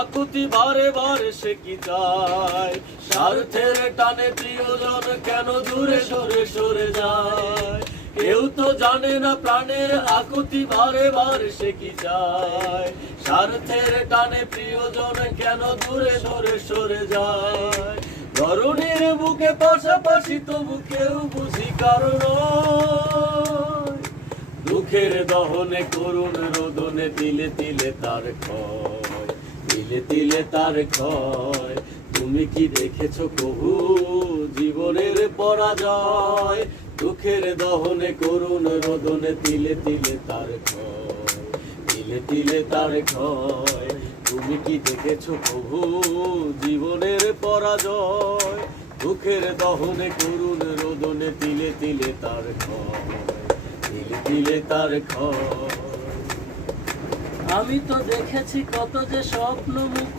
আকুতি বারে বারে সে কি চায়, স্বার্থের টানে প্রিয়জন কেন দূরে দূরে সরে যায়। কেউ তো জানে না প্রাণের আকুতি বারে বারে সে কি চায়, স্বার্থের টানে প্রিয়জন কেন দূরে দূরে সরে যায়। ধরণীর বুকে পাশাপাশি তবু কেউ বুঝি কারণ, দুঃখের দহনে করুণ রোদনে তিলে তিলে তার ক্ষয়, তিলে তিলে তার ক্ষয়। তুমি কি দেখেছো কবু জীবনের পরাজয়, দুঃখের দহনে করুণ রোদনে তিলে তিলে তার ক্ষয়, তিলে তিলে তার ক্ষয়। তুমি কি দেখেছো কবু জীবনের পরাজয়, দুঃখের দহনে করুণ রোদনে তিলে তিলে তার ক্ষয়, তিলে তিলে তার ক্ষয়। আমি তো দেখেছি কত যে স্বপ্ন মুখ